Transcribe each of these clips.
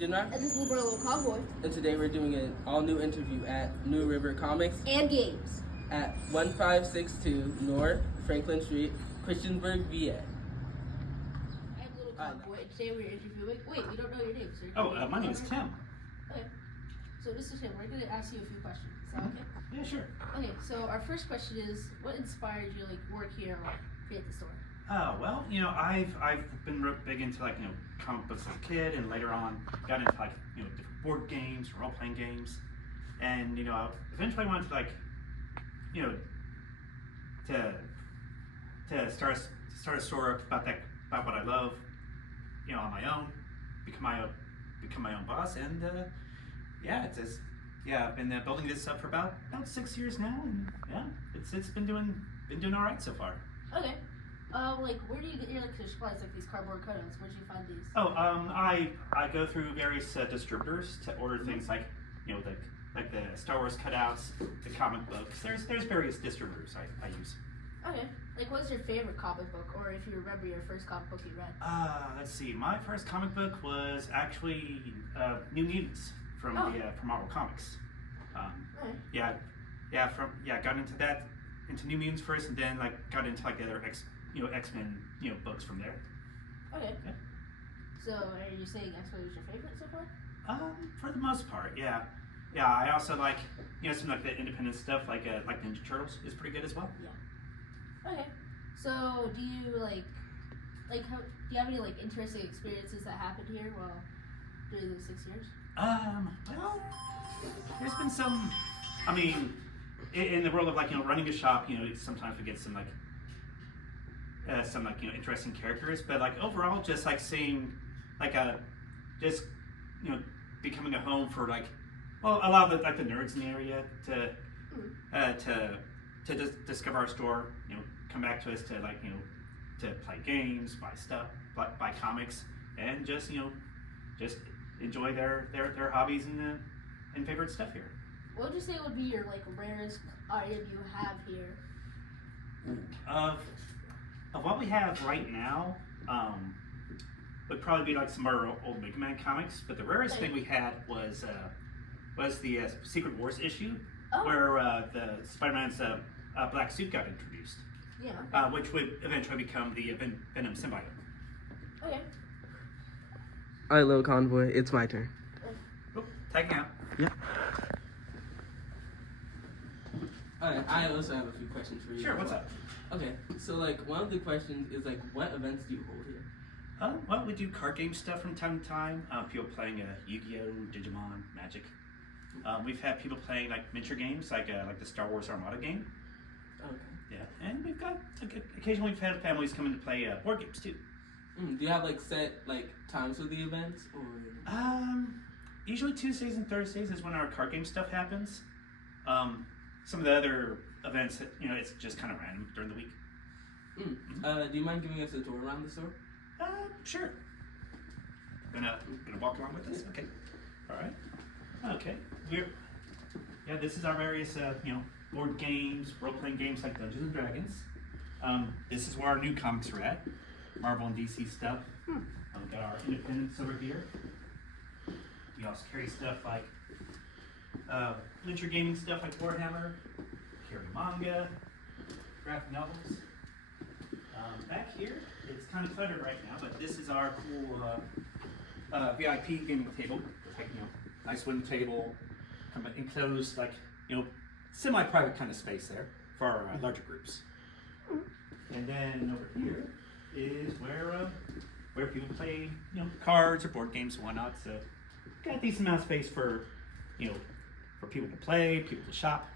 Jinra, And this is Little Cowboy. and today we're doing an all-new interview at New River Comics And games. at 1562 North Franklin Street, Christiansburg, VA. I'm Little Cowboy, and today we're interviewing. Wait, we don't know your name, sir. Oh, my name is Tim. Okay. So this is Tim. We're going to ask you a few questions. Is that okay? Yeah, sure. Okay, so our first question is, what inspired you to work here or create the store? Well, I've been real big into comic books as a kid, and later on got into different board games, role playing games, and eventually I wanted to start a store about what I love, on my own, become my own boss, and I've been building this up for about 6 years now, and it's been doing all right so far. Okay. Where do you get your supplies, these cardboard cutouts? Where'd you find these? I go through various distributors to order things like the Star Wars cutouts, the comic books. There's various distributors I use. Okay. What's your favorite comic book, or if you remember your first comic book you read? Let's see. My first comic book was actually New Mutants from Marvel Comics. Okay. Got into New Mutants first, and then got into the other X-Men books from there. Okay. Yeah. So are you saying X-Men was your favorite so far? For the most part, yeah. Yeah, I also like some the independent stuff like Ninja Turtles is pretty good as well. Yeah. Okay. So do you do you have any interesting experiences that happened here while doing those 6 years? Well, there's been some. I mean, in the world of running a shop, sometimes we get some interesting characters, but overall, just seeing becoming a home for a lot of the nerds in the area to discover our store, come back to us to play games, buy stuff, buy comics, and just enjoy their hobbies and favorite stuff here. What would you say would be your rarest item you have here? Of what we have right now, would probably be some of our old Mega Man comics. But the rarest thing we had was the Secret Wars issue, where the Spider-Man's black suit got introduced. Yeah. Okay. Which would eventually become the Venom symbiote. Okay. Alright, Little Convoy, it's my turn. Oh, tagging out. Yeah. Alright, I also have a few questions for you. Sure, what's up? Okay, so one of the questions is what events do you hold here? Well, we do card game stuff from time to time. People playing Yu-Gi-Oh, Digimon, Magic. We've had people playing miniature games like the Star Wars Armada game. Okay. Yeah, and we've got occasionally we've had families come in to play board games too. Do you have set times for the events, or? Usually Tuesdays and Thursdays is when our card game stuff happens. Some of the other events, it's just kind of random during the week. Do you mind giving us a tour around the store? Sure. Gonna walk along with us? Okay. All right. Okay. This is our various, board games, role-playing games like Dungeons and Dragons. This is where our new comics are at. Marvel and DC stuff. We've got our independents over here. We also carry stuff like miniature gaming stuff like Warhammer, carry manga, graphic novels. Back here, it's kind of cluttered right now, but this is our cool VIP gaming table. Nice wooden table, kind of enclosed, semi-private kind of space there for our larger groups. And then over here is where people play, cards or board games and whatnot. So got a decent amount of space for people to play, people to shop.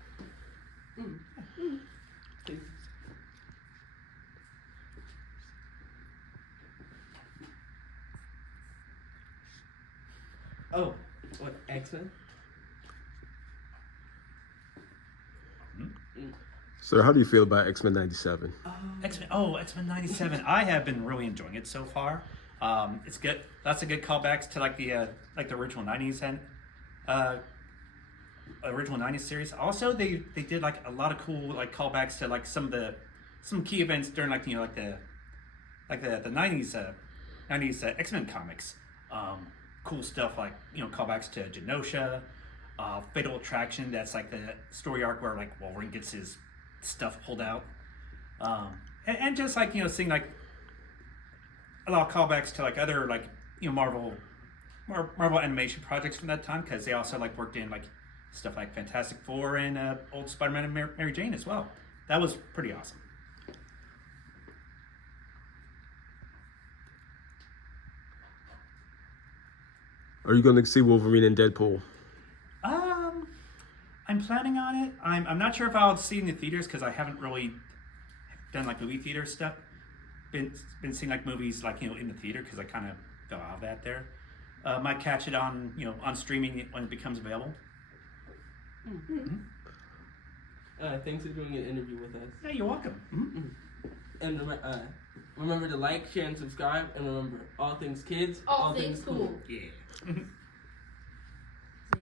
Oh, what, X-Men? Sir, how do you feel about X-Men 97? X-Men 97. I have been really enjoying it so far. It's good. Lots of good callbacks to the original 90s and original 90s series. Also, they did a lot of cool callbacks to some key events during the 90s X-Men comics. cool stuff like, you know, callbacks to Genosha, Fatal Attraction. That's like the story arc where like Wolverine gets his stuff pulled out, and just like, you know, seeing like a lot of callbacks to like other like, you know, Marvel animation projects from that time, because they also like worked in like stuff like Fantastic Four and old Spider-Man and Mary Jane as well. That was pretty awesome. Are you going to see Wolverine and Deadpool? I'm planning on it. I'm not sure if I'll see it in the theaters because I haven't really done like movie theater stuff. Been seeing like movies like, you know, in the theater because I kind of fell out of that there. Might catch it on, you know, on streaming when it becomes available. Thanks for doing an interview with us. Yeah, you're welcome. And remember to like, share, and subscribe. And remember, all things kids, All things cool. Yeah.